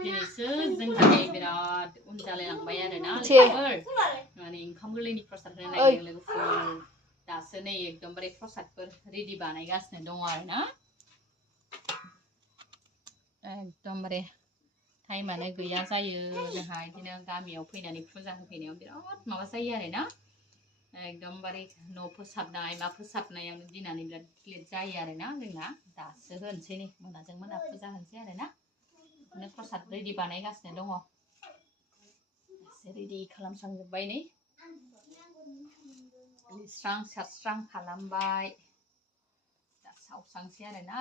दिनैसो जोंहा बिराद उन जालायलांबाय आरोना लोगोफोर माने ओंखाम गोरलैनि प्रसाद होनो नागिरदों लोगोफोर दासो नै एकदमबारे प्रसादफोर रेडि बानायगासिनो दङ आरोना एकदमबारे टाइमानो गैया जायो जोंहा बिदिनो गामियाव फैनानै फुजा होफैनायाव बिराद माबा जायो आरोना एकदमबारे न' फोसाबनाय मा फोसाबनायावनो दिनानो बिराद लेट जायो आरोना जोंना दासो होनोसै नै मोनाजों मोना फुजा होनोसै आरोना बिदिनो प्रसाद रेडि बानायगासिनो दङ एसे रेडि खालामस्रांजोब्बाय नै लिरस्रां सारस्रां खालामबाय दा सावस्रांसै आरोना